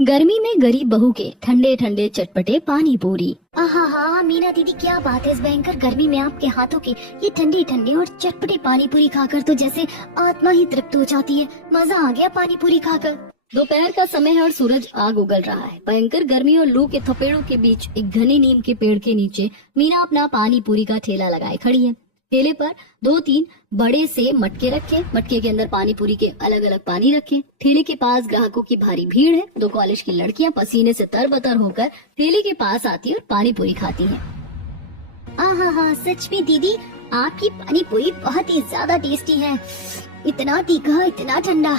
गर्मी में गरीब बहू के ठंडे ठंडे चटपटे पानी पूरी। आहा मीना दीदी, क्या बात है, इस भयंकर गर्मी में आपके हाथों की ये ठंडी ठंडी और चटपटी पानी पूरी खाकर तो जैसे आत्मा ही तृप्त हो जाती है। मजा आ गया पानी पूरी खाकर। दोपहर का समय है और सूरज आग उगल रहा है। भयंकर गर्मी और लू के थपेड़ों के बीच एक घने नीम के पेड़ के नीचे मीना अपना पानी पूरी का ठेला लगाए खड़ी है। ठेले पर 2-3 बड़े से मटके रखे, मटके के अंदर पानी पूरी के अलग अलग पानी रखे। ठेले के पास ग्राहकों की भारी भीड़ है। 2 कॉलेज की लड़कियां पसीने से तरबतर होकर ठेले के पास आती है और पानी पूरी खाती हैं। आहा सच में दीदी, आपकी पानी पूरी बहुत ही ज्यादा टेस्टी है। इतना तीखा, इतना ठंडा,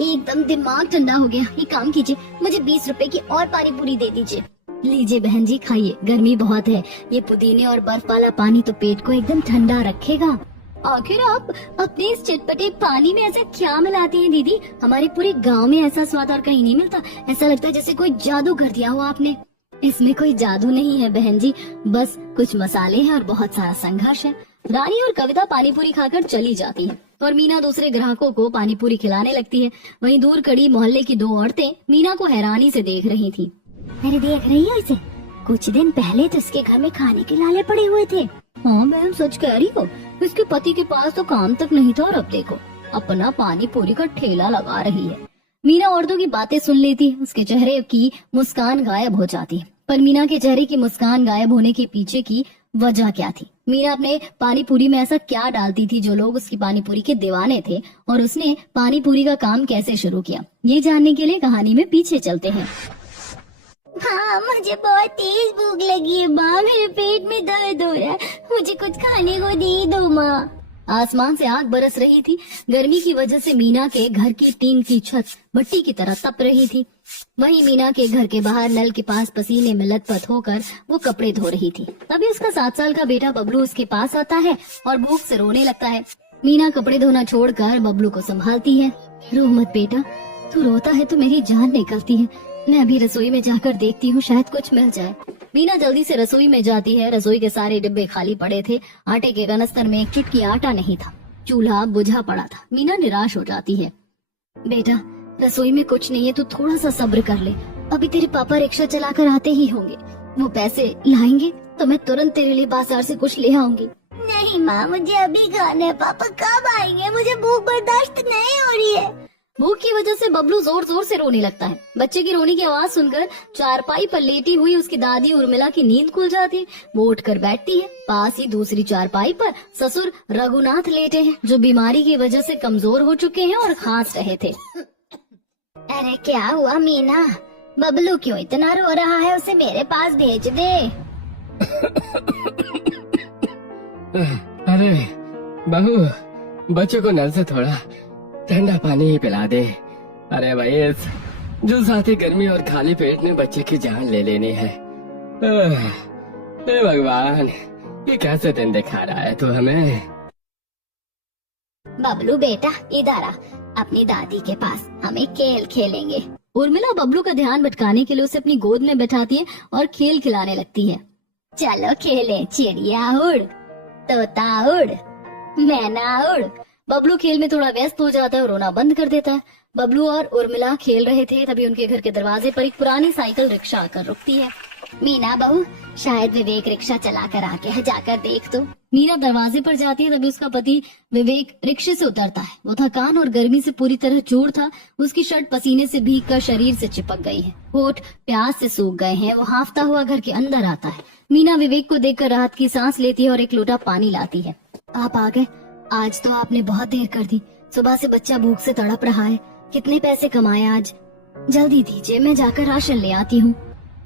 एकदम दिमाग ठंडा हो गया। ये काम कीजिए, मुझे 20 रुपए की और पानी पूरी दे दीजिए। लीजिए बहन जी, खाइए, गर्मी बहुत है। ये पुदीने और बर्फ वाला पानी तो पेट को एकदम ठंडा रखेगा। आखिर आप अपने इस चटपटे पानी में ऐसा क्या मिलाती हैं दीदी? हमारे पूरे गांव में ऐसा स्वाद और कहीं नहीं मिलता। ऐसा लगता है जैसे कोई जादू कर दिया हो आपने। इसमें कोई जादू नहीं है बहन जी, बस कुछ मसाले हैं और बहुत सारा संघर्ष है। रानी और कविता पानी पूरी खाकर चली जाती है और मीना दूसरे ग्राहकों को पानी पूरी खिलाने लगती है। वहीं दूर खड़ी मोहल्ले की 2 औरतें मीना को हैरानी से देख रही थी। अरे देख रही हो इसे? कुछ दिन पहले तो इसके घर में खाने के लाले पड़े हुए थे। हाँ बहन, सच कह रही हो। इसके पति के पास तो काम तक नहीं था और अब देखो अपना पानी पूरी का ठेला लगा रही है। मीना औरतों की बातें सुन लेती है। उसके चेहरे की मुस्कान गायब हो जाती है। पर मीना के चेहरे की मुस्कान गायब होने के पीछे की वजह क्या थी? मीना अपने पानी पूरी में ऐसा क्या डालती थी जो लोग उसकी पानी पूरी के दीवाने थे, और उसने पानी पूरी का काम कैसे शुरू किया, ये जानने के लिए कहानी में पीछे चलते हैं। हाँ, मुझे बहुत तेज भूख लगी है माँ, मेरे पेट में दर्द हो रहा है, मुझे कुछ खाने को दे दो माँ। आसमान से आग बरस रही थी। गर्मी की वजह से मीना के घर की टीन की छत भट्टी की तरह तप रही थी। वहीं मीना के घर के बाहर नल के पास पसीने में लथपथ होकर वो कपड़े धो रही थी। तभी उसका 7 साल का बेटा बबलू उसके पास आता है और भूख से रोने लगता है। मीना कपड़े धोना छोड़कर बबलू को संभालती है। रो मत बेटा, तू रोता है तो मेरी जान निकलती है। मैं अभी रसोई में जाकर देखती हूँ, शायद कुछ मिल जाए। मीना जल्दी से रसोई में जाती है। रसोई के सारे डिब्बे खाली पड़े थे। आटे के कनस्तर में एक चुटकी आटा नहीं था। चूल्हा बुझा पड़ा था। मीना निराश हो जाती है। बेटा, रसोई में कुछ नहीं है, तू थोड़ा सा सब्र कर ले। अभी तेरे पापा रिक्शा चलाकर आते ही होंगे। वो पैसे लाएंगे तो मैं तुरंत तेरे लिए बाजार से कुछ ले आऊंगी। नहीं माँ, मुझे अभी खाना है। पापा कब आएंगे? मुझे भूख बर्दाश्त नहीं हो रही है। भूख की वजह से बबलू जोर जोर से रोने लगता है। बच्चे की रोने की आवाज सुनकर चारपाई पर लेटी हुई उसकी दादी उर्मिला की नींद खुल जाती है। वो उठकर बैठती है। पास ही दूसरी चारपाई पर ससुर रघुनाथ लेटे हैं, जो बीमारी की वजह से कमजोर हो चुके हैं और खांस रहे थे। अरे क्या हुआ मीना? बबलू क्यों इतना रो रहा है? उसे मेरे पास भेज दे। अरे बहू, बच्चों को नल से थोड़ा ठंडा पानी ही पिला दे। अरे भाई, जो साथी गर्मी और खाली पेट में बच्चे की जान ले लेनी है। हे भगवान, ये कैसे दिन दिखा रहा है तू हमें? बबलू बेटा, इधर आ, अपनी दादी के पास हमें खेल खेलेंगे। उर्मिला बबलू का ध्यान भटकाने के लिए उसे अपनी गोद में बैठाती है और खेल खिलाने लगती है। चलो खेलें, चिड़िया उड़, तोता उड़, मैना उड़। बबलू खेल में थोड़ा व्यस्त हो जाता है और रोना बंद कर देता है। बबलू और उर्मिला खेल रहे थे, तभी उनके घर के दरवाजे पर एक पुरानी साइकिल रिक्शा आकर रुकती है। मीना बहू, शायद विवेक रिक्शा चलाकर आके है, जाकर देख तो। मीना दरवाजे पर जाती है, तभी उसका पति विवेक रिक्शे से उतरता है। वो थकान और गर्मी से पूरी तरह चूर था। उसकी शर्ट पसीने से भीगकर शरीर से चिपक गई है। होठ प्यास से सूख गए हैं। वो हांफता हुआ घर के अंदर आता है। मीना विवेक को देखकर राहत की सांस लेती है और एक लोटा पानी लाती है। आप आ गए? आज तो आपने बहुत देर कर दी। सुबह से बच्चा भूख से तड़प रहा है। कितने पैसे कमाए आज? जल्दी दीजिए, मैं जाकर राशन ले आती हूँ।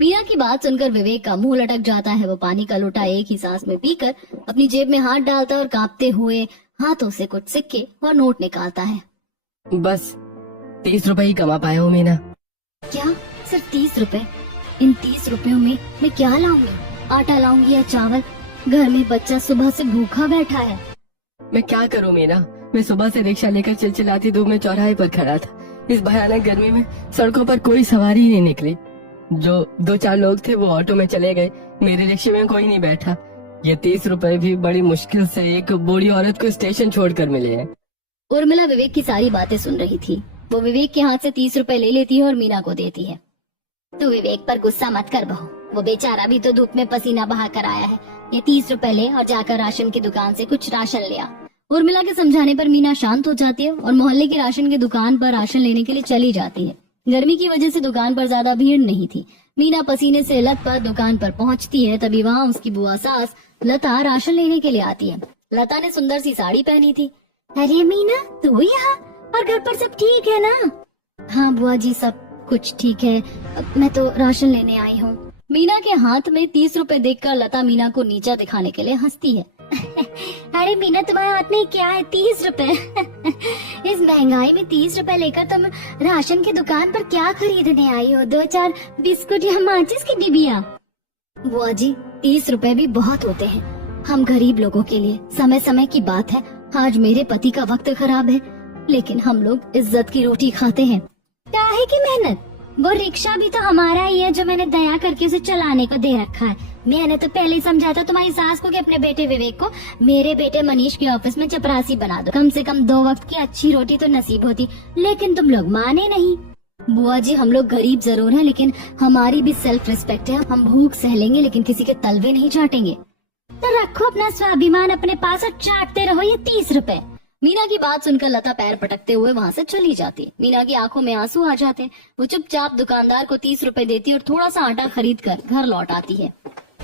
मीना की बात सुनकर विवेक का मुंह लटक जाता है। वो पानी का लोटा एक ही सांस में पीकर अपनी जेब में हाथ डालता है और कांपते हुए हाथों से कुछ सिक्के और नोट निकालता है। बस 30 रुपए ही कमा पाया हूँ मीना। क्या? सिर्फ 30 रुपए? इन 30 रुपयों में मैं क्या लाऊंगी? आटा लाऊंगी या चावल? घर में बच्चा सुबह से भूखा बैठा है। मैं क्या करूँ मीना? मैं सुबह से रिक्शा लेकर चिलचिलाती धूप में चौराहे पर खड़ा था। इस भयानक गर्मी में सड़कों पर कोई सवारी ही नहीं निकली। जो 2-4 लोग थे वो ऑटो में चले गए। मेरे रिक्शे में कोई नहीं बैठा। ये 30 रुपए भी बड़ी मुश्किल से एक बूढ़ी औरत को स्टेशन छोड़कर मिले हैं। उर्मिला विवेक की सारी बातें सुन रही थी। वो विवेक के हाथ से 30 रुपए ले लेती है और मीना को देती है। तू विवेक पर गुस्सा मत कर बहू, वो बेचारा भी तो धूप में पसीना बहा कर आया है। ये 30 रुपए ले और जाकर राशन की दुकान से कुछ राशन ले आ। उर्मिला के समझाने पर मीना शांत हो जाती है और मोहल्ले की राशन की दुकान पर राशन लेने के लिए चली जाती है। गर्मी की वजह से दुकान पर ज्यादा भीड़ नहीं थी। मीना पसीने से लथपथ दुकान पर पहुंचती है, तभी वहाँ उसकी बुआ सास लता राशन लेने के लिए आती है। लता ने सुंदर सी साड़ी पहनी थी। अरे मीना, तू यहाँ? और घर पर सब ठीक है ना? हाँ बुआ जी, सब कुछ ठीक है, मैं तो राशन लेने आई हूँ। मीना के हाथ में 30 रुपए देखकर लता मीना को नीचा दिखाने के लिए हंसती है। अरे मीना, तुम्हारे हाथ में क्या है? 30 रुपए? इस महंगाई में 30 रुपए लेकर तुम राशन की दुकान पर क्या खरीदने आई हो? 2-4 बिस्कुट या माचिस की डिबिया? बुआ जी, 30 रुपए भी बहुत होते हैं हम गरीब लोगों के लिए। समय समय की बात है, आज मेरे पति का वक्त खराब है, लेकिन हम लोग इज्जत की रोटी खाते हैं। काहे की मेहनत? वो रिक्शा भी तो हमारा ही है जो मैंने दया करके उसे चलाने को दे रखा है। मैंने तो पहले ही समझा था तुम्हारी सास को कि अपने बेटे विवेक को मेरे बेटे मनीष के ऑफिस में चपरासी बना दो, कम से कम 2 वक्त की अच्छी रोटी तो नसीब होती। लेकिन तुम लोग माने नहीं। बुआ जी, हम लोग गरीब जरूर हैं, लेकिन हमारी भी सेल्फ रिस्पेक्ट है। हम भूख सह लेंगे, लेकिन किसी के तलवे नहीं चाटेंगे। तो रखो अपना स्वाभिमान अपने पास और चाटते रहो ये 30 रुपए। मीना की बात सुनकर लता पैर पटकते हुए वहाँ से चली जाती। मीना की आंखों में आंसू आ जाते। वो चुपचाप दुकानदार को 30 रुपए देती और थोड़ा सा आटा खरीद कर घर लौट आती है।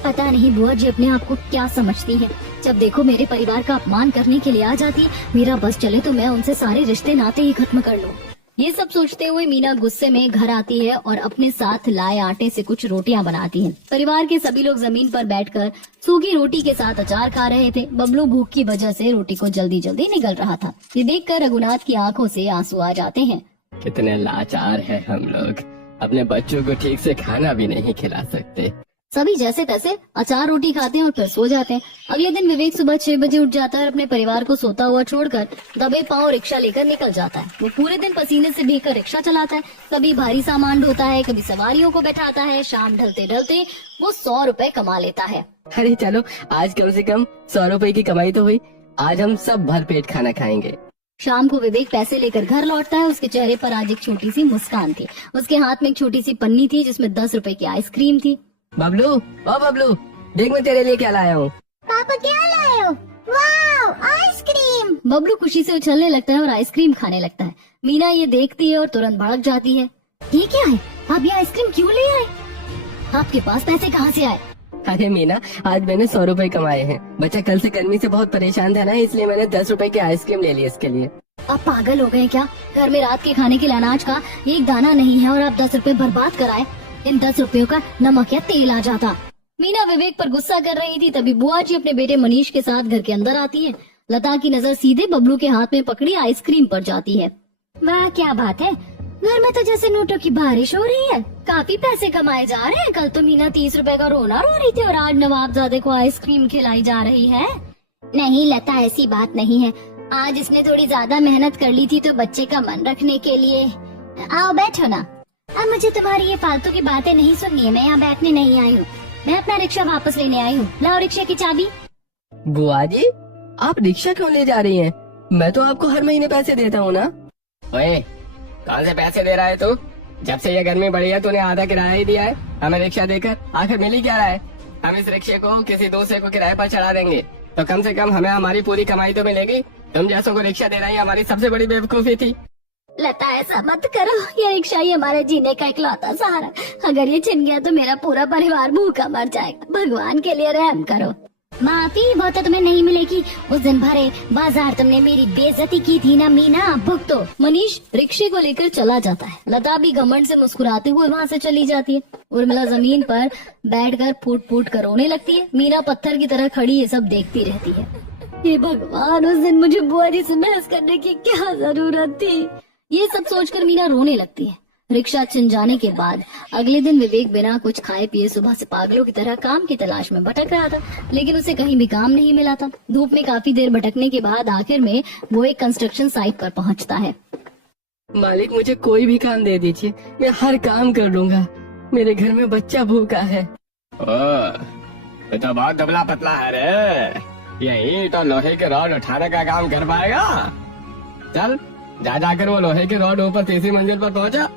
पता नहीं बुआ जी अपने आप को क्या समझती है। जब देखो मेरे परिवार का अपमान करने के लिए आ जाती है। मेरा बस चले तो मैं उनसे सारे रिश्ते नाते ही खत्म कर लूं। ये सब सोचते हुए मीना गुस्से में घर आती है और अपने साथ लाए आटे से कुछ रोटियां बनाती है। परिवार के सभी लोग जमीन पर बैठकर सूखी रोटी के साथ अचार खा रहे थे। बबलू भूख की वजह से रोटी को जल्दी जल्दी निगल रहा था। ये देखकर रघुनाथ की आंखों से आंसू आ जाते हैं। कितने लाचार हैं हम लोग, अपने बच्चों को ठीक से खाना भी नहीं खिला सकते। सभी जैसे तैसे अचार रोटी खाते हैं और फिर सो जाते हैं। अगले दिन विवेक सुबह 6 बजे उठ जाता है और अपने परिवार को सोता हुआ छोड़कर दबे पांव रिक्शा लेकर निकल जाता है। वो पूरे दिन पसीने से भीगकर रिक्शा चलाता है, कभी भारी सामान ढोता है, कभी सवारियों को बैठाता है। शाम ढलते ढलते वो 100 रुपए कमा लेता है। अरे चलो, आज कम से कम 100 रुपए की कमाई तो हुई। आज हम सब भर पेट खाना खाएंगे। शाम को विवेक पैसे लेकर घर लौटता है। उसके चेहरे पर आज एक छोटी सी मुस्कान थी। उसके हाथ में एक छोटी सी पन्नी थी जिसमें 10 रुपए की आइसक्रीम थी। बबलू, ओ बबलू, देख मैं तेरे लिए क्या लाया हूँ। पापा क्या लाए हो? Wow, ice cream! बबलू खुशी से उछलने लगता है और आइसक्रीम खाने लगता है। मीना ये देखती है और तुरंत भड़क जाती है। ये क्या है? आप ये आइसक्रीम क्यों ले आए? आपके पास पैसे कहाँ से आए? अरे मीना, आज मैंने 100 रुपए कमाए हैं। बच्चा कल से गर्मी से बहुत परेशान था ना, इसलिए मैंने 10 रुपए की आइसक्रीम ले ली इसके लिए। आप पागल हो गए क्या? घर में रात के खाने के लिए अनाज का एक दाना नहीं है और आप 10 रुपए बर्बाद कराए। इन 10 रुपयों का नमक या तेल आ जाता। मीना विवेक पर गुस्सा कर रही थी, तभी बुआ जी अपने बेटे मनीष के साथ घर के अंदर आती है। लता की नजर सीधे बबलू के हाथ में पकड़ी आइसक्रीम पर जाती है। वाह, क्या बात है! घर में तो जैसे नोटों की बारिश हो रही है। काफी पैसे कमाए जा रहे हैं। कल तो मीना 30 रुपए का रोना रो रही थी और आज नवाबजादे को आइसक्रीम खिलाई जा रही है। नहीं लता, ऐसी बात नहीं है। आज इसने थोड़ी ज्यादा मेहनत कर ली थी तो बच्चे का मन रखने के लिए। आओ बैठो ना। अब मुझे तुम्हारी ये फालतू की बातें नहीं सुननी है। मैं यहाँ बैठने नहीं आई हूँ। मैं अपना रिक्शा वापस लेने आई हूँ। लाओ रिक्शा की चाबी। बुआ जी, आप रिक्शा क्यों ले जा रही हैं? मैं तो आपको हर महीने पैसे देता हूँ ना। ओए, कौन से पैसे दे रहा है तू? जब से ये गर्मी बढ़ी है तूने आधा किराया ही दिया है हमें रिक्शा देकर। आखिर मिल ही क्या रहा है? हम इस रिक्शे को किसी दूसरे को किराए पर चढ़ा देंगे तो कम से कम हमें हमारी पूरी कमाई तो मिलेगी। तुम जैसों को रिक्शा देना ही हमारी सबसे बड़ी बेवकूफी थी। लता, ऐसा मत करो। ये रिक्शा ही हमारे जीने का इकलौता सहारा। अगर ये छिन गया तो मेरा पूरा परिवार भूखा मर जाएगा। भगवान के लिए रहम करो। माफी वो तो तुम्हें नहीं मिलेगी। उस दिन भरे बाजार तुमने मेरी बेइज्जती की थी ना मीना, भुगतो। मनीष रिक्शे को लेकर चला जाता है। लता भी घमंड से मुस्कुराते हुए वहाँ से चली जाती है। उर्मिला जमीन पर बैठकर फूट फूट कर रोने लगती है। मीना पत्थर की तरह खड़ी ये सब देखती रहती है। हे भगवान, उस दिन मुझे बुआ जी से बहस करने की क्या जरूरत थी? ये सब सोचकर मीना रोने लगती है। रिक्शा छिन जाने के बाद अगले दिन विवेक बिना कुछ खाए पिए सुबह से पागलों की तरह काम की तलाश में भटक रहा था, लेकिन उसे कहीं भी काम नहीं मिला था। धूप में काफी देर भटकने के बाद आखिर में वो एक कंस्ट्रक्शन साइट पर पहुंचता है। मालिक, मुझे कोई भी काम दे दीजिए, मैं हर काम कर लूंगा। मेरे घर में बच्चा भूखा है। ये तो बहुत दुबला पतला है रे। यही तो लोहे के रॉड उठाने का काम कर पाएगा। चल जाकर वो लोहे के रॉड ऊपर 3री मंजिल पर पहुंचा।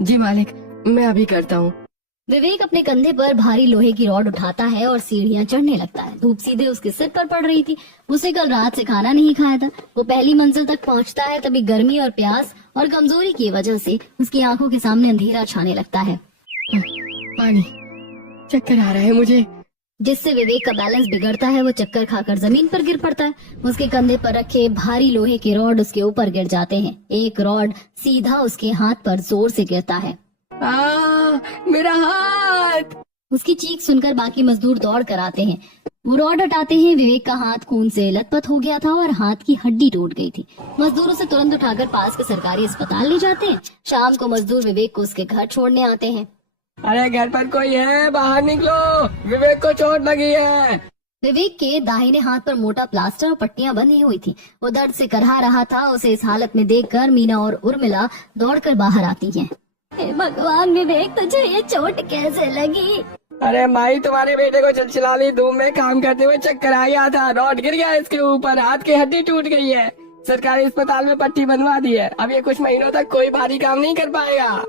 जी मालिक, मैं अभी करता हूँ। विवेक अपने कंधे पर भारी लोहे की रॉड उठाता है और सीढ़ियां चढ़ने लगता है। धूप सीधे उसके सिर पर पड़ रही थी। उसे कल रात से खाना नहीं खाया था। वो पहली मंजिल तक पहुंचता है, तभी गर्मी और प्यास और कमजोरी की वजह से उसकी आंखों के सामने अंधेरा छाने लगता है, पानी, चक्कर आ रहा है मुझे। जिससे विवेक का बैलेंस बिगड़ता है। वो चक्कर खाकर जमीन पर गिर पड़ता है। उसके कंधे पर रखे भारी लोहे के रॉड उसके ऊपर गिर जाते हैं। एक रॉड सीधा उसके हाथ पर जोर से गिरता है। मेरा हाथ! उसकी चीख सुनकर बाकी मजदूर दौड़ कर आते हैं। वो रॉड हटाते हैं। विवेक का हाथ खून से लथपथ हो गया था और हाथ की हड्डी टूट गई थी। मजदूर उसे तुरंत उठाकर पास के सरकारी अस्पताल ले जाते हैं। शाम को मजदूर विवेक को उसके घर छोड़ने आते हैं। अरे घर पर कोई है, बाहर निकलो, विवेक को चोट लगी है। विवेक के दाहिने हाथ पर मोटा प्लास्टर और पट्टियां बंधी हुई थी। वो दर्द से करहा रहा था। उसे इस हालत में देखकर मीना और उर्मिला दौड़कर बाहर आती हैं। हे भगवान विवेक, तुझे ये चोट कैसे लगी? अरे माई, तुम्हारे बेटे को चिलचिलानी धूप में काम करते हुए चक्कर आ गया था। रॉड गिर गया इसके ऊपर, हाथ की हड्डी टूट गई है। सरकारी अस्पताल में पट्टी बनवा दी है। अब ये कुछ महीनों तक कोई भारी काम नहीं कर पाएगा।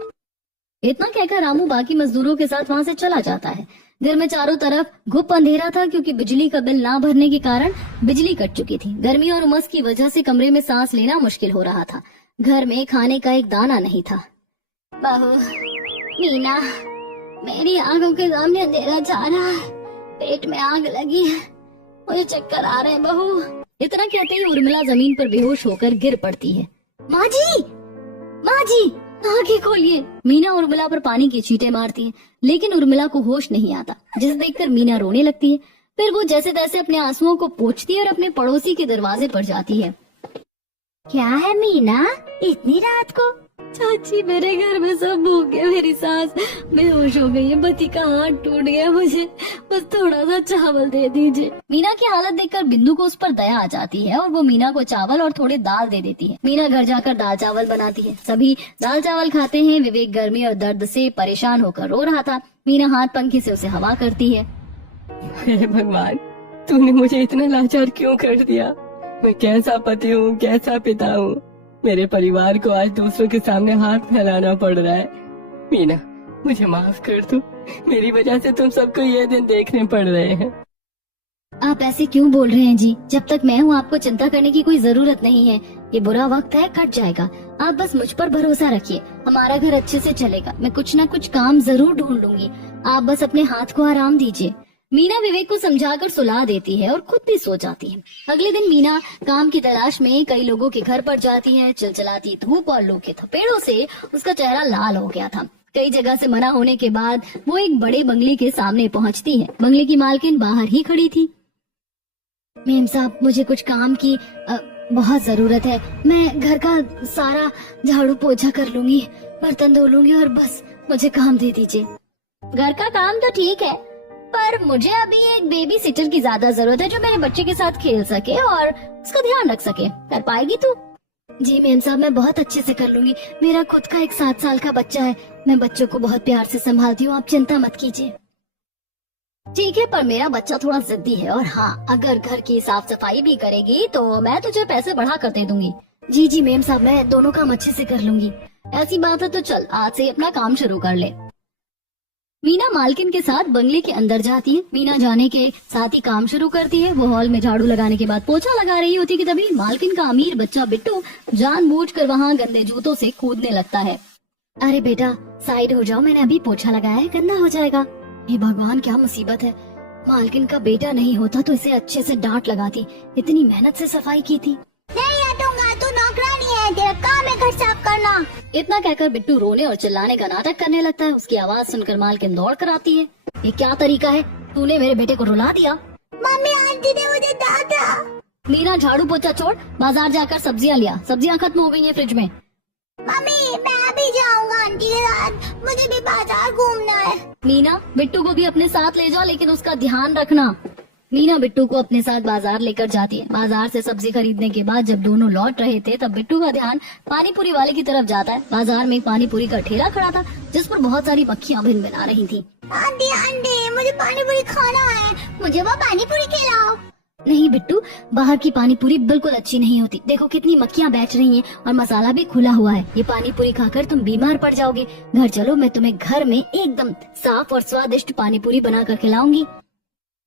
इतना कहकर रामू बाकी मजदूरों के साथ वहाँ से चला जाता है। घर में चारों तरफ घुप अंधेरा था, क्योंकि बिजली का बिल ना भरने के कारण बिजली कट चुकी थी। गर्मी और उमस की वजह से कमरे में सांस लेना मुश्किल हो रहा था। घर में खाने का एक दाना नहीं था। बहू, मीना, मेरी आंखों के सामने अंधेरा छा रहा है, पेट में आग लगी है, मुझे चक्कर आ रहे हैं बहू। इतना कहते ही उर्मिला जमीन पर बेहोश होकर गिर पड़ती है। माँ जी, माँ जी, आंखें खोलिए। मीना उर्मिला पर पानी की छींटे मारती है, लेकिन उर्मिला को होश नहीं आता, जिसे देखकर मीना रोने लगती है। फिर वो जैसे तैसे अपने आंसुओं को पोंछती है और अपने पड़ोसी के दरवाजे पर जाती है। क्या है मीना, इतनी रात को? चाची, मेरे घर में सब भूखे, मेरी सास बेहोश हो गई है, पति का हाथ टूट गया, मुझे बस थोड़ा सा चावल दे दीजिए। मीना की हालत देखकर बिंदु को उस पर दया आ जाती है और वो मीना को चावल और थोड़े दाल दे देती है। मीना घर जाकर दाल चावल बनाती है। सभी दाल चावल खाते हैं। विवेक गर्मी और दर्द से परेशान होकर रो रहा था। मीना हाथ पंखे से उसे हवा करती है। हे भगवान, तूने मुझे इतना लाचार क्यों कर दिया? मैं कैसा पति हूँ, कैसा पिता हूँ। मेरे परिवार को आज दूसरों के सामने हाथ फैलाना पड़ रहा है। मीना, मुझे माफ कर दो। मेरी वजह से तुम सबको ये दिन देखने पड़ रहे हैं। आप ऐसे क्यों बोल रहे हैं जी? जब तक मैं हूँ आपको चिंता करने की कोई जरूरत नहीं है। ये बुरा वक्त है, कट जाएगा। आप बस मुझ पर भरोसा रखिए। हमारा घर अच्छे से चलेगा। मैं कुछ ना कुछ काम जरूर ढूंढ लूंगी। आप बस अपने हाथ को आराम दीजिए। मीना विवेक को समझाकर सुला देती है और खुद भी सो जाती है। अगले दिन मीना काम की तलाश में कई लोगों के घर पर जाती है। चिलचिलाती धूप और लू के थपेड़ों से उसका चेहरा लाल हो गया था। कई जगह से मना होने के बाद वो एक बड़े बंगले के सामने पहुंचती है। बंगले की मालकिन बाहर ही खड़ी थी। मेम साहब, मुझे कुछ काम की बहुत जरूरत है। मैं घर का सारा झाड़ू पोछा कर लूंगी, बर्तन धो लूंगी और बस मुझे काम दे दीजिए। घर का काम तो ठीक है, पर मुझे अभी एक बेबी सिटर की ज्यादा जरूरत है, जो मेरे बच्चे के साथ खेल सके और उसका ध्यान रख सके। कर पाएगी तू? जी मेम साहब, मैं बहुत अच्छे से कर लूंगी। मेरा खुद का एक 7 साल का बच्चा है। मैं बच्चों को बहुत प्यार से संभालती हूँ, आप चिंता मत कीजिए। ठीक है, पर मेरा बच्चा थोड़ा जिद्दी है। और हाँ, अगर घर की साफ सफाई भी करेगी तो मैं तुझे पैसे बढ़ा कर दे दूंगी। जी जी मेम साहब, मैं दोनों काम अच्छे से कर लूंगी। ऐसी बात है तो चल, आज से अपना काम शुरू कर ले। मीना मालकिन के साथ बंगले के अंदर जाती है। मीना जाने के साथ ही काम शुरू करती है। वो हॉल में झाड़ू लगाने के बाद पोछा लगा रही होती कि तभी मालकिन का अमीर बच्चा बिट्टू जानबूझकर वहाँ गंदे जूतों से कूदने लगता है। अरे बेटा, साइड हो जाओ, मैंने अभी पोछा लगाया है, गंदा हो जाएगा। हे भगवान, क्या मुसीबत है। मालकिन का बेटा नहीं होता तो इसे अच्छे से डांट लगाती। इतनी मेहनत से सफाई की थी। नहीं हटूंगा, तू नौकरानी है, तेरा काम है घर साफ करना। इतना कहकर बिट्टू रोने और चिल्लाने का नाटक करने लगता है। उसकी आवाज सुनकर मालकिन दौड़ कर आती है। ये क्या तरीका है? तूने मेरे बेटे को रुला दिया। मम्मी, आंटी ने मुझे डांटा। मीना, झाड़ू पोछा छोड़, बाजार जाकर सब्जियां लिया। सब्जियां खत्म हो गई हैं फ्रिज में। मम्मी, मैं भी जाऊंगा आंटी के साथ, मुझे भी बाजार घूमना है। मीना, बिट्टू को भी अपने साथ ले जाओ, लेकिन उसका ध्यान रखना। मीना बिट्टू को अपने साथ बाजार लेकर जाती है। बाजार से सब्जी खरीदने के बाद जब दोनों लौट रहे थे तब बिट्टू का ध्यान पानीपुरी वाले की तरफ जाता है। बाजार में पानीपुरी का ठेला खड़ा था, जिस पर बहुत सारी मक्खियां भिनभिना रही थी। आंटी, आंटी, मुझे पानीपुरी खाना है, मुझे वो पानीपुरी खिलाओ। नहीं बिट्टू, बाहर की पानी पूरी बिल्कुल अच्छी नहीं होती। देखो कितनी मक्खियाँ बैठ रही हैं और मसाला भी खुला हुआ है। ये पानी पूरी खाकर तुम बीमार पड़ जाओगे। घर चलो, मैं तुम्हें घर में एकदम साफ और स्वादिष्ट पानी पूरी बना कर खिलाऊंगी।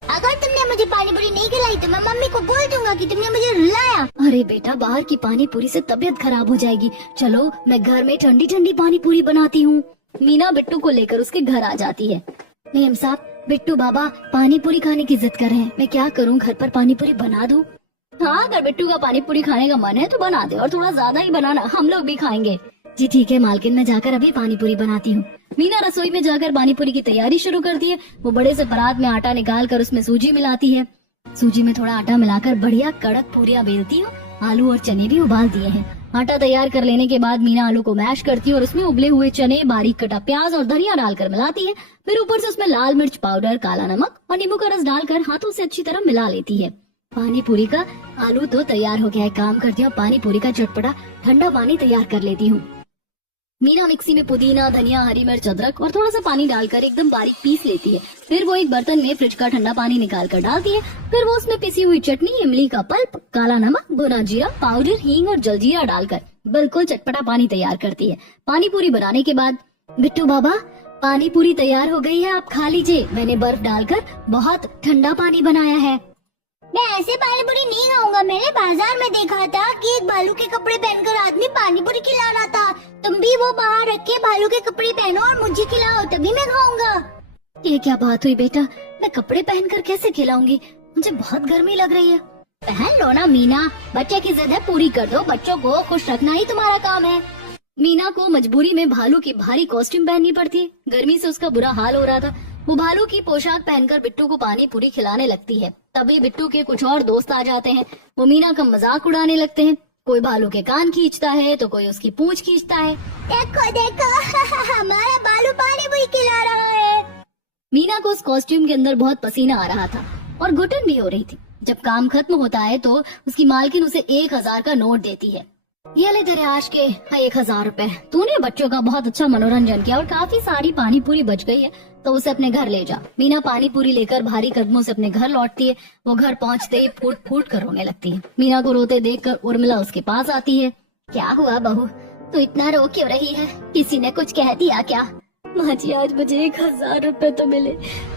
अगर तुमने मुझे पानी पूरी नहीं खिलाई तो मैं मम्मी को बोल दूंगा कि तुमने मुझे रुलाया। अरे बेटा, बाहर की पानी पूरी से तबीयत खराब हो जाएगी। चलो, मैं घर में ठंडी ठंडी पानी पूरी बनाती हूँ। मीना बिट्टू को लेकर उसके घर आ जाती है। मेम साहब, बिट्टू बाबा पानी पूरी खाने की जिद कर रहे हैं। मैं क्या करूँ, घर पर पानी पूरी बना दूँ? हाँ, अगर बिट्टू का पानी पूरी खाने का मन है तो बना दे, और थोड़ा ज्यादा ही बनाना, हम लोग भी खाएंगे। जी ठीक है मालकिन, मैं जाकर अभी पानी पूरी बनाती हूँ। मीना रसोई में जाकर पानी पूरी की तैयारी शुरू करती है। वो बड़े से परात में आटा निकाल कर उसमें सूजी मिलाती है। सूजी में थोड़ा आटा मिलाकर बढ़िया कड़क पूरियां बेलती हूँ। आलू और चने भी उबाल दिए हैं। आटा तैयार कर लेने के बाद मीना आलू को मैश करती है और उसमें उबले हुए चने, बारीक कटा प्याज और धनिया डालकर मिलाती है। फिर ऊपर से उसमें लाल मिर्च पाउडर, काला नमक और नींबू का रस डालकर हाथों से अच्छी तरह मिला लेती है। पानी पूरी का आलू तो तैयार हो गया है। काम करती हूँ, पानी पूरी का चटपटा ठंडा पानी तैयार कर लेती हूँ। मीना मिक्सी में पुदीना, धनिया, हरी मिर्च, अदरक और थोड़ा सा पानी डालकर एकदम बारीक पीस लेती है। फिर वो एक बर्तन में फ्रिज का ठंडा पानी निकाल कर डालती है। फिर वो उसमें पिसी हुई चटनी, इमली का पल्प, काला नमक, भुना जीरा पाउडर, हींग और जलजीरा डालकर बिल्कुल चटपटा पानी तैयार करती है। पानी पूरी बनाने के बाद, बिट्टू बाबा पानी पूरी तैयार हो गई है, आप खा लीजिए। मैंने बर्फ डालकर बहुत ठंडा पानी बनाया है। मैं ऐसे पानी पूरी नहीं खाऊंगा। मैंने बाजार में देखा था कि एक भालू के कपड़े पहनकर आदमी पानी पूरी खिला रहा था। तुम भी वो बाहर रख के भालू के कपड़े पहनो और मुझे खिलाओ, तभी मैं खाऊंगा। ये क्या बात हुई बेटा, मैं कपड़े पहनकर कैसे खिलाऊंगी? मुझे बहुत गर्मी लग रही है। पहन लो ना मीना, बच्चे की जिद है पूरी कर दो। बच्चों को खुश रखना ही तुम्हारा काम है। मीना को मजबूरी में भालू की भारी कॉस्ट्यूम पहननी पड़ती है। गर्मी से उसका बुरा हाल हो रहा था। वो भालू की पोशाक पहनकर बिट्टू को पानी पूरी खिलाने लगती है। तभी बिट्टू के कुछ और दोस्त आ जाते हैं। वो मीना का मजाक उड़ाने लगते हैं। कोई भालू के कान खींचता है तो कोई उसकी पूंछ खींचता है। देखो देखो हमारा भालू पानी पूरी खिला रहा है। मीना को उस कॉस्ट्यूम के अंदर बहुत पसीना आ रहा था और घुटन भी हो रही थी। जब काम खत्म होता है तो उसकी मालकिन उसे 1000 का नोट देती है। ये ले तेरे आज के 1000 रुपए। तूने बच्चों का बहुत अच्छा मनोरंजन किया और काफी सारी पानी पूरी बच गई है, तो उसे अपने घर ले जा। मीना पानी पूरी लेकर भारी कदमों से अपने घर लौटती है। वो घर पहुंचते ही फूट फूट कर रोने लगती है। मीना को रोते देखकर उर्मिला उसके पास आती है। क्या हुआ बहू, तू इतना रो क्यों रही है? किसी ने कुछ कह दिया क्या? माँ जी, आज मुझे 1000 रुपए तो मिले,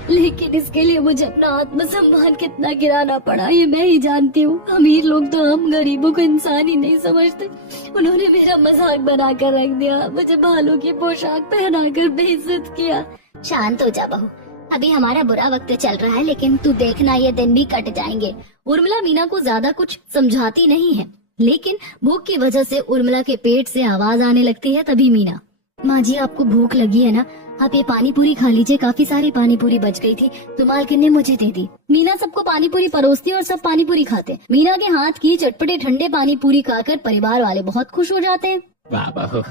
लेकिन इसके लिए मुझे अपना आत्मसम्मान कितना गिराना पड़ा ये मैं ही जानती हूँ। अमीर लोग तो हम गरीबों को इंसान ही नहीं समझते। उन्होंने मेरा मजाक बना कर रख दिया, मुझे भालू की पोशाक पहनाकर बेइज्जत किया। शांत हो जा बहू, अभी हमारा बुरा वक्त चल रहा है, लेकिन तू देखना ये दिन भी कट जाएंगे। उर्मिला मीना को ज्यादा कुछ समझाती नहीं है, लेकिन भूख की वजह से उर्मिला के पेट से आवाज आने लगती है। तभी मीना, माँ जी आपको भूख लगी है ना, आप ये पानी पूरी खा लीजिए। काफी सारी पानी पूरी बच गई थी तो मालकिन ने मुझे दे दी। मीना सबको पानी पूरी परोसती और सब पानी पूरी खाते। मीना के हाथ की चटपटे ठंडे पानी पूरी खाकर परिवार वाले बहुत खुश हो जाते हैं। वाह बहू,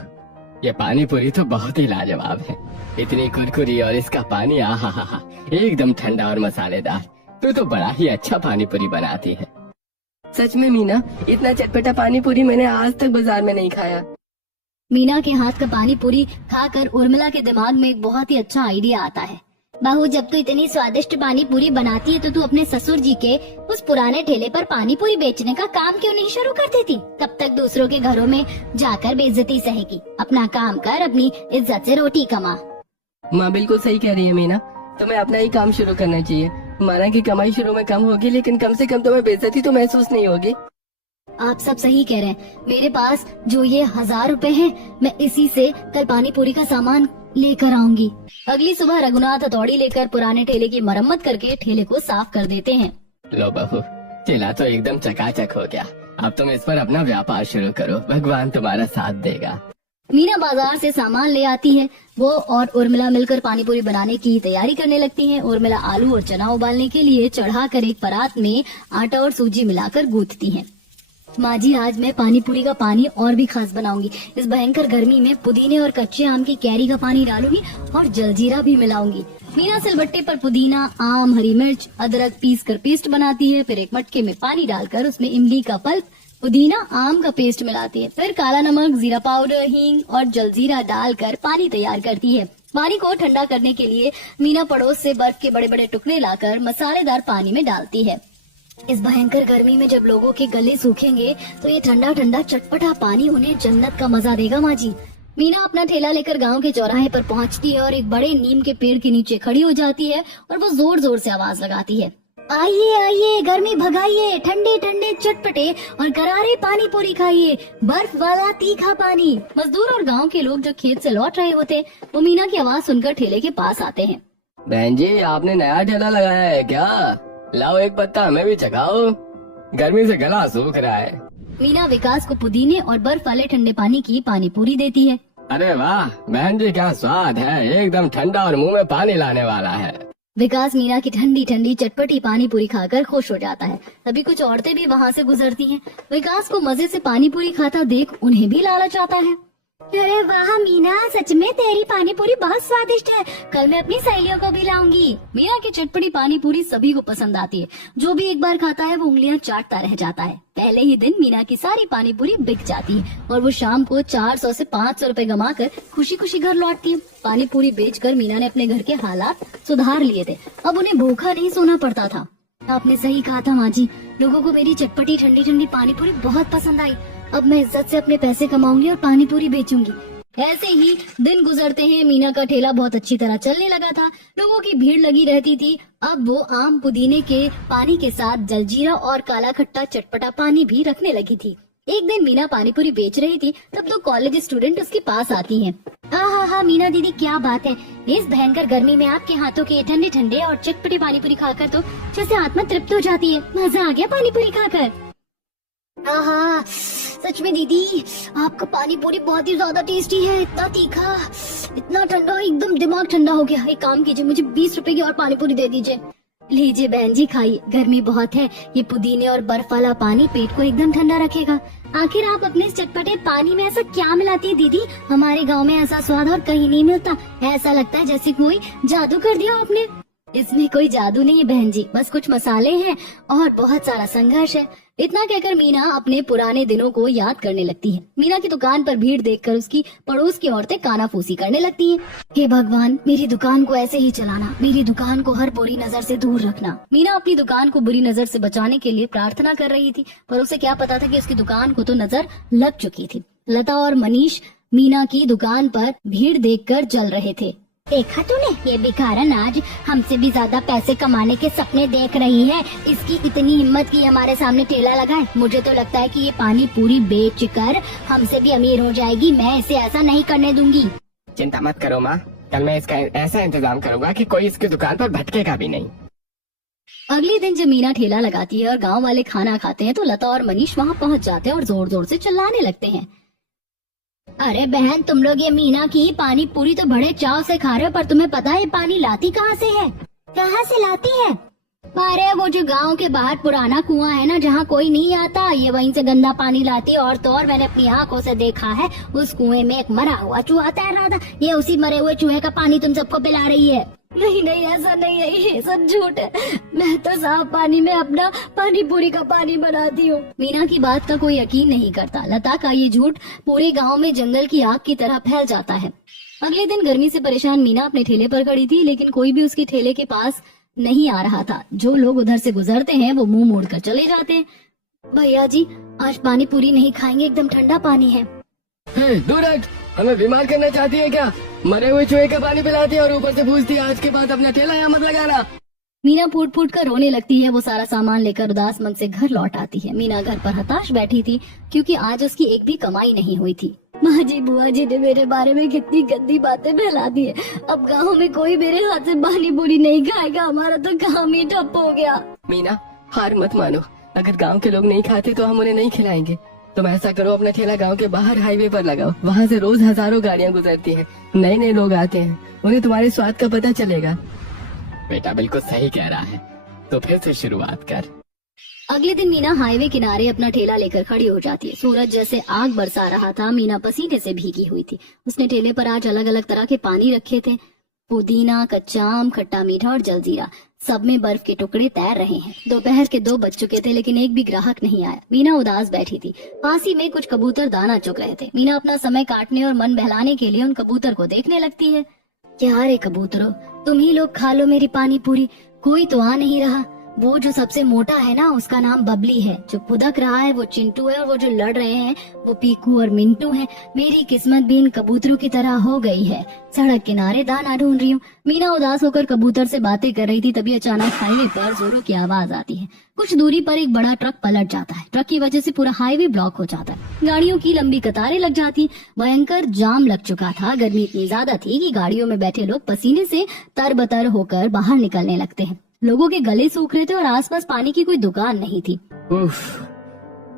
ये पानी पूरी तो बहुत ही लाजवाब है। इतनी कुरकुरी और इसका पानी आहा हा हा, एकदम ठंडा और मसालेदार। तू तो बड़ा ही अच्छा पानी पूरी बनाती है। सच में मीना, इतना चटपटा पानी पूरी मैंने आज तक बाजार में नहीं खाया। मीना के हाथ का पानी पूरी खाकर उर्मिला के दिमाग में एक बहुत ही अच्छा आइडिया आता है। बहू, जब तू इतनी स्वादिष्ट पानी पूरी बनाती है तो तू अपने ससुर जी के उस पुराने ठेले पर पानी पूरी बेचने का काम क्यों नहीं शुरू कर देती? तब तक दूसरों के घरों में जाकर बेइज्जती सहेगी। अपना काम कर, अपनी इज्जत से रोटी कमा। माँ बिल्कुल सही कह रही है मीना, तुम्हें अपना ही काम शुरू करना चाहिए। माना कि कमाई शुरू में कम होगी, लेकिन कम से कम तुम्हें बेइज्जती तो महसूस नहीं होगी। आप सब सही कह रहे हैं। मेरे पास जो ये 1000 रुपए हैं, मैं इसी से कल पानी पूरी का सामान लेकर आऊंगी। अगली सुबह रघुनाथ हथौड़ी लेकर पुराने ठेले की मरम्मत करके ठेले को साफ कर देते हैं। लो बहू, ठेला तो एकदम चकाचक हो गया। अब तुम इस पर अपना व्यापार शुरू करो, भगवान तुम्हारा साथ देगा। मीना बाजार से सामान ले आती है। वो और उर्मिला मिलकर पानी पूरी बनाने की तैयारी करने लगती हैं। उर्मिला आलू और चना उबालने के लिए चढ़ाकर एक परात में आटा और सूजी मिलाकर गूंथती है। माँ जी, आज मैं पानी पूरी का पानी और भी खास बनाऊंगी। इस भयंकर गर्मी में पुदीने और कच्चे आम की कैरी का पानी डालूंगी और जलजीरा भी मिलाऊंगी। मीना सिलबट्टे पर पुदीना, आम, हरी मिर्च, अदरक पीस कर पेस्ट बनाती है। फिर एक मटके में पानी डालकर उसमें इमली का पल्प, पुदीना, आम का पेस्ट मिलाती है। फिर काला नमक, जीरा पाउडर, हींग और जलजीरा डालकर पानी तैयार करती है। पानी को ठंडा करने के लिए मीना पड़ोस से बर्फ के बड़े बड़े टुकड़े लाकर मसालेदार पानी में डालती है। इस भयंकर गर्मी में जब लोगों के गले सूखेंगे तो ये ठंडा ठंडा चटपटा पानी उन्हें जन्नत का मजा देगा माँ जी। मीना अपना ठेला लेकर गांव के चौराहे पर पहुंचती है और एक बड़े नीम के पेड़ के नीचे खड़ी हो जाती है और वो जोर जोर से आवाज लगाती है, आइए आइए, गर्मी भगाइए, ठंडे ठंडे चटपटे और करारे पानी पूरी खाइए, बर्फ वाला तीखा पानी। मजदूर और गांव के लोग जो खेत से लौट रहे होते वो मीना की आवाज सुनकर ठेले के पास आते हैं। बहन जी, आपने नया ठेला लगाया है क्या? लाओ एक पत्ता हमें भी चखाओ, गर्मी से गला सूख रहा है। मीना विकास को पुदीने और बर्फ वाले ठंडे पानी की पानी पूरी देती है। अरे वाह बहन जी, क्या स्वाद है, एकदम ठंडा और मुंह में पानी लाने वाला है। विकास मीना की ठंडी ठंडी चटपटी पानी पूरी खाकर खुश हो जाता है। तभी कुछ औरतें भी वहाँ से गुजरती हैं। विकास को मजे से पानी पूरी खाता देख उन्हें भी लालच आता है। अरे वाह मीना, सच में तेरी पानी पूरी बहुत स्वादिष्ट है, कल मैं अपनी सहेलियों को भी लाऊंगी। मीना की चटपटी पानी पूरी सभी को पसंद आती है। जो भी एक बार खाता है वो उंगलियां चाटता रह जाता है। पहले ही दिन मीना की सारी पानी पूरी बिक जाती है और वो शाम को 400 से 500 रुपए कमा कर खुशी खुशी घर लौटती है। पानी पूरी बेचकर मीना ने अपने घर के हालात सुधार लिए थे। अब उन्हें भूखा नहीं सोना पड़ता था। आपने सही कहा था माँ जी, लोगों को मेरी चटपटी ठंडी ठंडी पानी पूरी बहुत पसंद आई। अब मैं इज्जत से अपने पैसे कमाऊंगी और पानी पूरी बेचूंगी। ऐसे ही दिन गुजरते हैं। मीना का ठेला बहुत अच्छी तरह चलने लगा था। लोगों की भीड़ लगी रहती थी। अब वो आम पुदीने के पानी के साथ जलजीरा और काला खट्टा चटपटा पानी भी रखने लगी थी। एक दिन मीना पानी पूरी बेच रही थी, तब तो कॉलेज स्टूडेंट उसके पास आती हैं। हाँ मीना दीदी, क्या बात है, इस भयंकर गर्मी में आपके हाथों के ठंडे ठंडे और चटपटी पानी पूरी खाकर तो जैसे आत्मा तृप्त हो जाती है। मजा आ गया पानी पूरी खाकर। हाँ सच में दीदी, आपका पानी पूरी बहुत ही ज्यादा टेस्टी है, इतना तीखा, इतना ठंडा, एकदम दिमाग ठंडा हो गया। एक काम कीजिए, मुझे 20 रुपए की और पानी पूरी दे दीजिए। लीजिए बहन जी, खाइए, गर्मी बहुत है। ये पुदीने और बर्फ वाला पानी पेट को एकदम ठंडा रखेगा। आखिर आप अपने चटपटे पानी में ऐसा क्या मिलाती है दीदी? हमारे गांव में ऐसा स्वाद और कहीं नहीं मिलता। ऐसा लगता है जैसे कोई जादू कर दिया आपने। इसमें कोई जादू नहीं है बहन जी, बस कुछ मसाले हैं और बहुत सारा संघर्ष है। इतना कहकर मीना अपने पुराने दिनों को याद करने लगती है। मीना की दुकान पर भीड़ देखकर उसकी पड़ोस की औरतें कानाफूसी करने लगती हैं। हे भगवान, मेरी दुकान को ऐसे ही चलाना, मेरी दुकान को हर बुरी नजर से दूर रखना। मीना अपनी दुकान को बुरी नजर से बचाने के लिए प्रार्थना कर रही थी, पर उसे क्या पता था कि उसकी दुकान को तो नजर लग चुकी थी। लता और मनीष मीना की दुकान पर भीड़ देखकर जल रहे थे। देखा तूने, ये भिखारन आज हमसे भी ज्यादा पैसे कमाने के सपने देख रही है। इसकी इतनी हिम्मत की हमारे सामने ठेला लगाए। मुझे तो लगता है कि ये पानी पूरी बेचकर हमसे भी अमीर हो जाएगी। मैं इसे ऐसा नहीं करने दूंगी। चिंता मत करो माँ, कल मैं इसका ऐसा इंतजाम करूँगा कि कोई इसकी दुकान पर भटकेगा भी नहीं। अगले दिन जब मीना ठेला लगाती है और गाँव वाले खाना खाते हैं तो लता और मनीष वहाँ पहुँच जाते हैं और जोर जोर से चिल्लाने लगते हैं। अरे बहन, तुम लोग ये मीना की पानी पूरी तो बड़े चाव से खा रहे हो, पर तुम्हें पता है पानी लाती कहाँ से है? कहाँ से लाती है? अरे वो जो गांव के बाहर पुराना कुआं है ना, जहाँ कोई नहीं आता, ये वहीं से गंदा पानी लाती है। और तो और मैंने अपनी आंखों से देखा है, उस कुएं में एक मरा हुआ चूहा तैर रहा था। ये उसी मरे हुए चूहे का पानी तुम सबको पिला रही है। नहीं नहीं, ऐसा नहीं है, ये सब झूठ है। मैं तो साफ पानी में अपना पानी पूरी का पानी बनाती हूँ। मीना की बात का कोई यकीन नहीं करता। लता का ये झूठ पूरे गांव में जंगल की आग की तरह फैल जाता है। अगले दिन गर्मी से परेशान मीना अपने ठेले पर खड़ी थी, लेकिन कोई भी उसके ठेले के पास नहीं आ रहा था। जो लोग उधर से गुजरते हैं वो मुंह मोड़कर चले जाते हैं। भैया जी, आज पानी पूरी नहीं खाएंगे, एकदम ठंडा पानी है। दूर हट, हमें बीमार करना चाहती है क्या? मरे हुए चूहे का पानी पिलाती है और ऊपर से पूछती है आज के बाद अपना ठेला यहाँ मत लगाना। मीना फूट फूट कर रोने लगती है। वो सारा सामान लेकर उदास मन से घर लौट आती है। मीना घर पर हताश बैठी थी क्योंकि आज उसकी एक भी कमाई नहीं हुई थी। माँ जी, बुआ जी ने मेरे बारे में कितनी गंदी बातें फैला दी है। अब गाँव में कोई मेरे हाथ से पानी पूरी नहीं खाएगा। हमारा तो काम ही ठप हो गया। मीना, हार मत मानो। अगर गांव के लोग नहीं खाते तो हम उन्हें नहीं खिलाएंगे। तुम ऐसा करो, अपना ठेला गांव के बाहर हाईवे पर लगाओ। वहाँ से रोज हजारों गाड़ियाँ गुजरती हैं, नए नए लोग आते हैं, उन्हें तुम्हारे स्वाद का पता चलेगा। बेटा बिल्कुल सही कह रहा है, तो फिर से शुरुआत कर। अगले दिन मीना हाईवे किनारे अपना ठेला लेकर खड़ी हो जाती है। सूरज जैसे आग बरसा रहा था। मीना पसीने से भीगी हुई थी। उसने ठेले पर आज अलग अलग तरह के पानी रखे थे। पुदीना, कच्चा आम, खट्टा मीठा और जलजीरा। सब में बर्फ के टुकड़े तैर रहे हैं। दोपहर के 2 बज चुके थे, लेकिन एक भी ग्राहक नहीं आया। मीना उदास बैठी थी। पास ही में कुछ कबूतर दाना चुग रहे थे। मीना अपना समय काटने और मन बहलाने के लिए उन कबूतर को देखने लगती है। क्या रे कबूतरों, तुम ही लोग खा लो मेरी पानी पूरी, कोई तो आ नहीं रहा। वो जो सबसे मोटा है ना, उसका नाम बबली है। जो खुदक रहा है वो चिंटू है, और वो जो लड़ रहे हैं वो पीकू और मिंटू हैं। मेरी किस्मत भी इन कबूतरों की तरह हो गई है। सड़क किनारे दाना ढूंढ रही हूँ। मीना उदास होकर कबूतर से बातें कर रही थी, तभी अचानक हाईवे पर जोरों की आवाज आती है। कुछ दूरी पर एक बड़ा ट्रक पलट जाता है। ट्रक की वजह से पूरा हाईवे ब्लॉक हो जाता है। गाड़ियों की लंबी कतारें लग जाती। भयंकर जाम लग चुका था। गर्मी इतनी ज्यादा थी कि गाड़ियों में बैठे लोग पसीने से तरबतर होकर बाहर निकलने लगते हैं। लोगों के गले सूख रहे थे और आसपास पानी की कोई दुकान नहीं थी। उफ,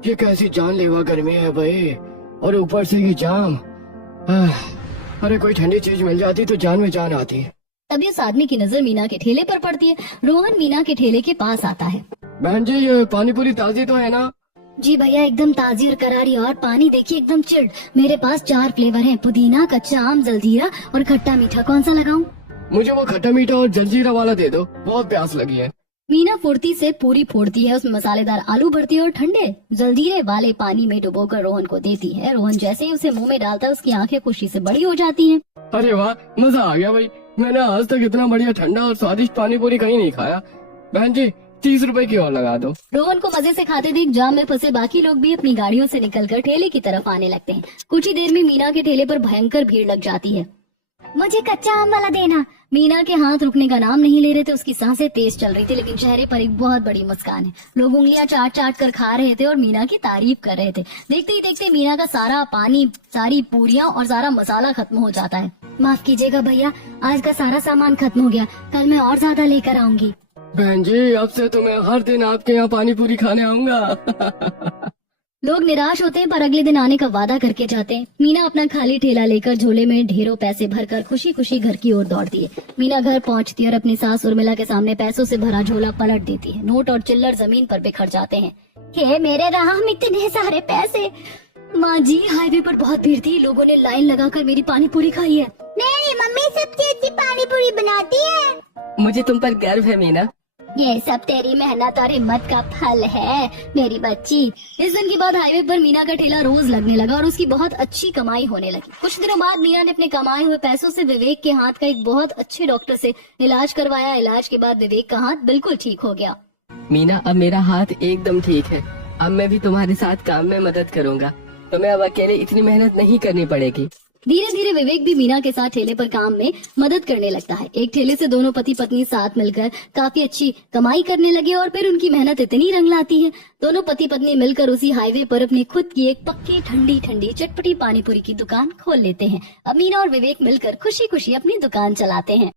ये कैसी जानलेवा गर्मी है भाई, और ऊपर से ये जाम। अरे कोई ठंडी चीज मिल जाती तो जान में जान आती। तभी उस आदमी की नजर मीना के ठेले पर पड़ती है। रोहन मीना के ठेले के पास आता है। बहन जी, ये पानी पूरी ताजी तो है ना? जी भैया, एकदम ताजी और करारी, और पानी देखिए एकदम चिल्ड। मेरे पास 4 फ्लेवर हैं, पुदीना, कच्चा आम, जलजीरा और खट्टा मीठा। कौन सा लगाऊं? मुझे वो खट्टा मीठा और जलजीरा वाला दे दो, बहुत प्यास लगी है। मीना फुर्ती से पूरी फोड़ती है, उसमें मसालेदार आलू भरती है और ठंडे जलजीरे वाले पानी में डुबोकर रोहन को देती है। रोहन जैसे ही उसे मुंह में डालता है, उसकी आंखें खुशी से बड़ी हो जाती हैं। अरे वाह, मजा आ गया भाई। मैंने आज तक इतना बढ़िया ठंडा और स्वादिष्ट पानी पूरी कहीं नहीं खाया। बहन जी, 30 रुपए की और लगा दो। रोहन को मजे से खाते देख जाम में फंसे बाकी लोग भी अपनी गाड़ियों से निकलकर ठेले की तरफ आने लगते हैं। कुछ ही देर में मीना के ठेले पर भयंकर भीड़ लग जाती है। मुझे कच्चा आम वाला देना। मीना के हाथ रुकने का नाम नहीं ले रहे थे। उसकी सांसें तेज चल रही थी, लेकिन चेहरे पर एक बहुत बड़ी मुस्कान है। लोग उंगलियां चाट चाट कर खा रहे थे और मीना की तारीफ कर रहे थे। देखते ही देखते मीना का सारा पानी, सारी पूरियां और सारा मसाला खत्म हो जाता है। माफ कीजिएगा भैया, आज का सारा सामान खत्म हो गया। कल मैं और ज्यादा लेकर आऊंगी। बहन जी, अब से तो मैं हर दिन आपके यहाँ पानी पूरी खाने आऊंगा। लोग निराश होते हैं पर अगले दिन आने का वादा करके जाते हैं। मीना अपना खाली ठेला लेकर झोले में ढेरों पैसे भरकर खुशी खुशी घर की ओर दौड़ती है। मीना घर पहुंचती है और अपनी सास उर्मिला के सामने पैसों से भरा झोला पलट देती है। नोट और चिल्लर जमीन पर बिखर जाते हैं। हे मेरे राम, इतने सारे पैसे। माँ जी, हाईवे पर बहुत भीड़ थी, लोगों ने लाइन लगाकर मेरी पानी पूरी खाई है। मेरी मम्मी सबसे अच्छी पानी पूरी बनाती है। मुझे तुम पर गर्व है मीना। ये सब तेरी मेहनत और हिम्मत का फल है मेरी बच्ची। इस दिन के बाद हाईवे पर मीना का ठेला रोज लगने लगा और उसकी बहुत अच्छी कमाई होने लगी। कुछ दिनों बाद मीना ने अपने कमाए हुए पैसों से विवेक के हाथ का एक बहुत अच्छे डॉक्टर से इलाज करवाया। इलाज के बाद विवेक का हाथ बिल्कुल ठीक हो गया। मीना, अब मेरा हाथ एकदम ठीक है। अब मैं भी तुम्हारे साथ काम में मदद करूंगा। तुम्हें अब अकेले इतनी मेहनत नहीं करनी पड़ेगी। धीरे धीरे विवेक भी मीना के साथ ठेले पर काम में मदद करने लगता है। एक ठेले से दोनों पति पत्नी साथ मिलकर काफी अच्छी कमाई करने लगे और फिर उनकी मेहनत इतनी रंग लाती है। दोनों पति पत्नी मिलकर उसी हाईवे पर अपनी खुद की एक पक्की ठंडी ठंडी चटपटी पानीपुरी की दुकान खोल लेते हैं। अब मीना और विवेक मिलकर खुशी खुशी अपनी दुकान चलाते हैं।